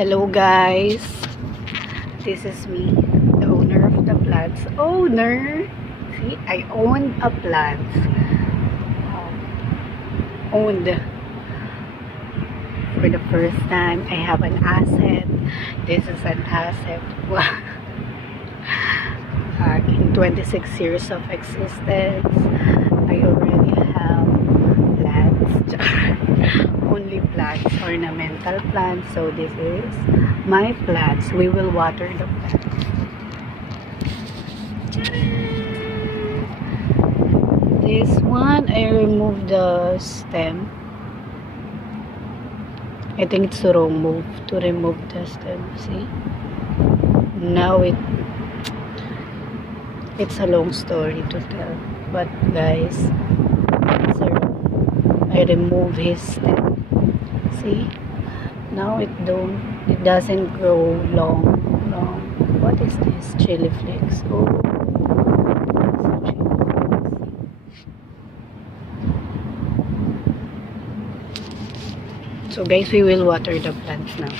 Hello guys, this is me, the owner of the plants. Owner! See, I own a plant. Owned. For the first time, I have an asset. This is an asset. In 26 years of existence, I already have plants. Only plants, ornamental plants. So this is my plants. We will water the plants. This one, I removed the stem. I think it's the wrong move to remove the stem. See? Now it's a long story to tell. But guys, it's a wrong. I remove his stem. See? Now it doesn't grow long. What is this? Chili flakes. Oh, that's a chili flakes. So guys, we will water the plants now.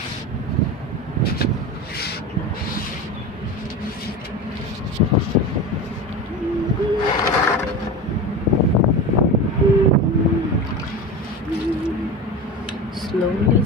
Slowly.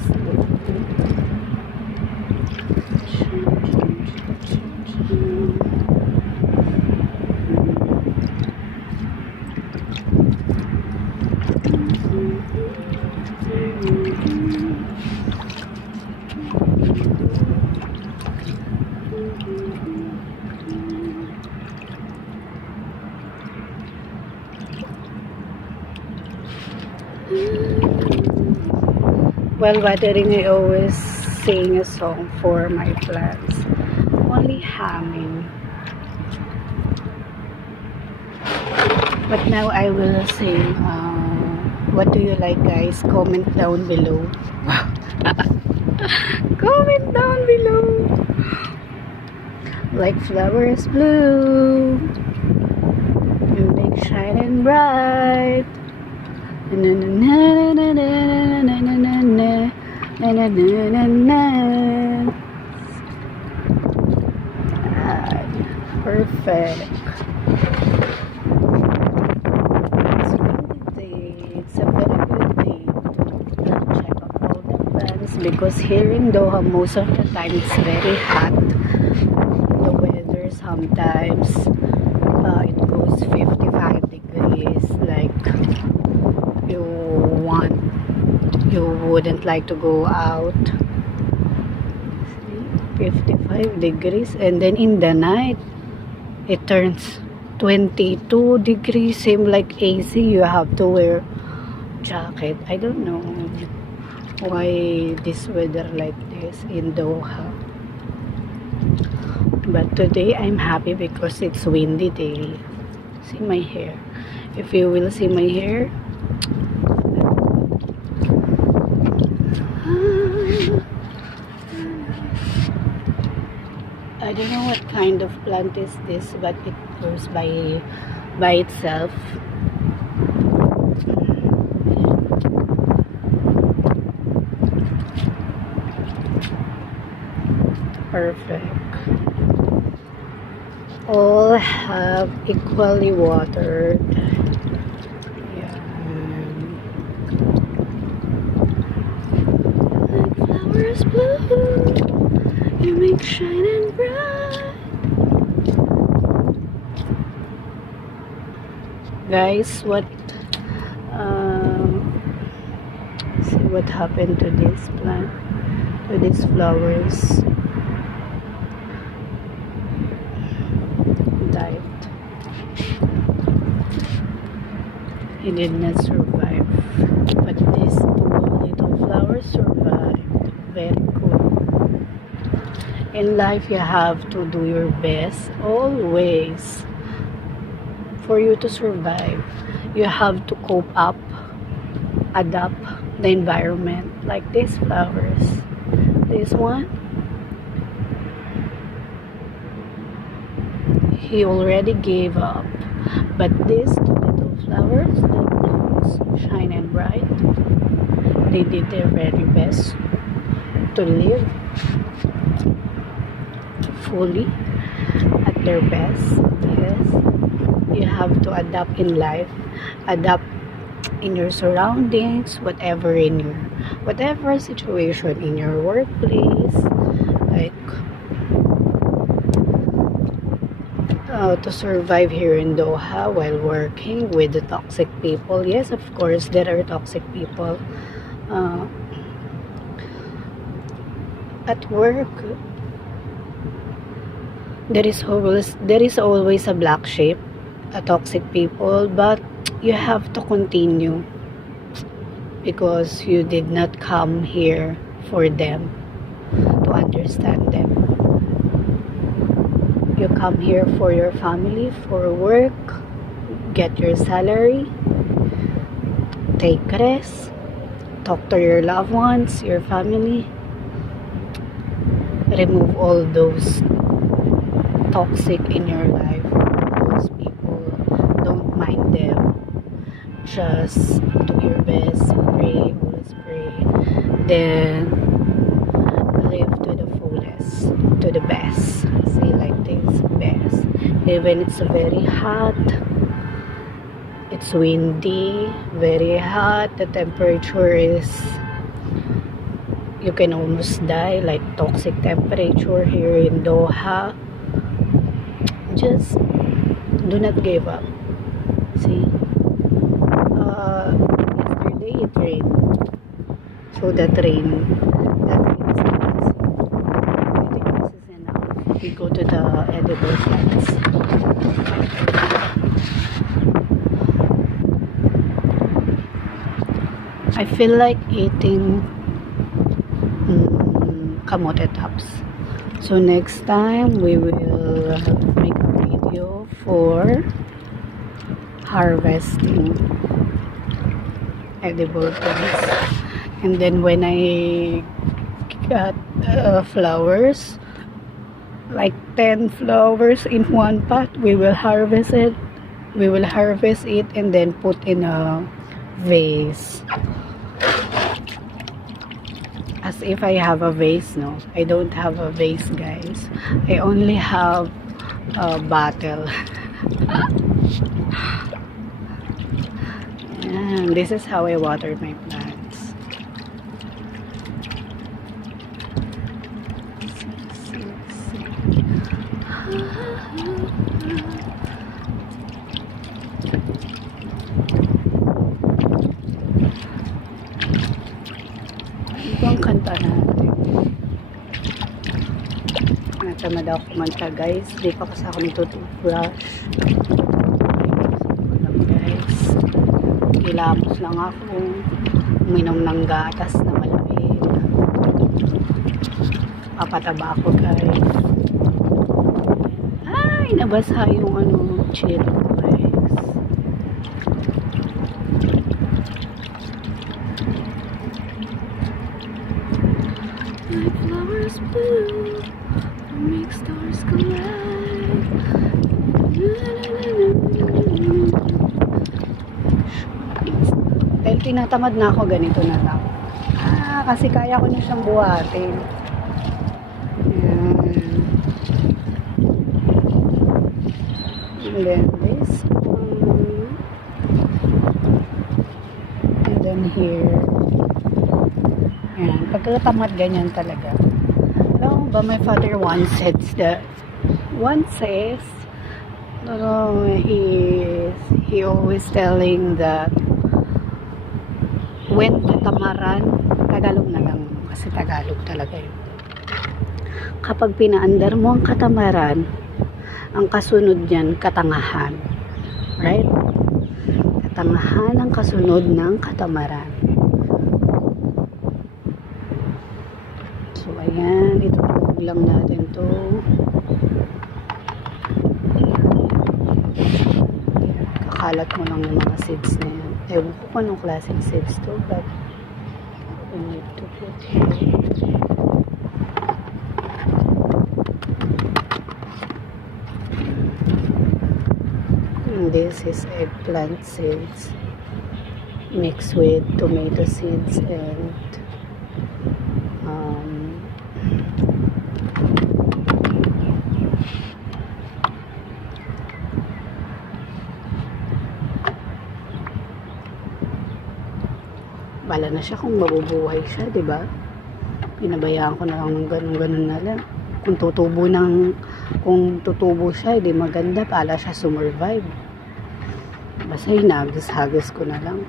While watering, I always sing a song for my plants. Only humming. But now I will sing. What do you like, guys? Comment down below. Comment down below. Like flowers bloom, you make shining bright. Na na na na na na na na na na na na. Perfect. It's a very good day to check up all the plants because here in Doha most of the time it's very hot. The weather sometimes it goes 55 degrees, like you wouldn't like to go out. See, 55 degrees, and then in the night it turns 22 degrees. Same like AC, you have to wear jacket. I don't know why this weather like this in Doha, but today I'm happy because it's windy day. See my hair. If you will see my hair, I don't know what kind of plant is this, but it grows by itself. Perfect. All have equally watered. Yeah. Like flowers bloom, you make shining bright. Guys, see what happened to this plant, to these flowers. Died. He did not survive, but these two little flowers survived. Very cool. In life, you have to do your best always for you to survive. You have to cope up, adapt the environment, like these flowers. This one, he already gave up, but these two little flowers that blooms shine and bright, they did their very best to live fully at their best. Yes, you have to adapt in life, adapt in your surroundings, whatever situation in your workplace, like to survive here in Doha while working with the toxic people. Yes, of course, there are toxic people uh, at work. There is always a black sheep, a toxic people, but you have to continue because you did not come here for them, to understand them. You come here for your family, for work, get your salary, take rest, talk to your loved ones, your family, remove all those toxic in your life, those people. Don't mind them, just do your best, pray, always pray, then live to the fullest, to the best. Say like this, best. Even it's very hot, it's windy, very hot, the temperature is, you can almost die, like toxic temperature here in Doha. Just do not give up. See, yesterday it rained, so that rain is enough. I think this is enough. We go to the edible plants. I feel like eating kamote tops. So next time we will make a video for harvesting edible plants. And then when I got flowers, like 10 flowers in one pot, we will harvest it. We will harvest it and then put in a vase. As if I have a vase, no. I don't have a vase, guys. I only have a bottle. And this is how I water my plants. Ito ang kanta natin. Natamad ako kumanta, guys. Di pa kasi ako nagtutoothbrush. Guys, kilamos lang ako. Uminom ng gatas na malamig. Papataba ako, guys. Ay, nabasa yung chill ko, guys. Like flowers blue, make stars collide. Dahil tinatamad na ako, ganito na lang. Kasi kaya ko na siyang buhatin. Ayan. And then this one. And then here. Ayan. Pagkatamad, ganyan talaga. Alam mo ba, my father once says, he always telling that when katamaran, Tagalog na lang kasi Tagalog talaga yun. Kapag pinaandar mo ang katamaran, ang kasunod niyan, katangahan. Right? Katangahan ang kasunod ng katamaran. So, ayan. Itutulog lang natin to. Kakalat mo lang yung mga seeds na yan. Ewan ko kung anong klaseng seeds to, but we need to put here. And this is eggplant seeds mixed with tomato seeds and pala na siya kung mabubuhay siya, di ba? Pinabayaan ko na lang ng ganun-ganun na lang. Kung tutubo siya, di maganda, pala siya sumurvive. Basta hinagis-hagis ko na lang.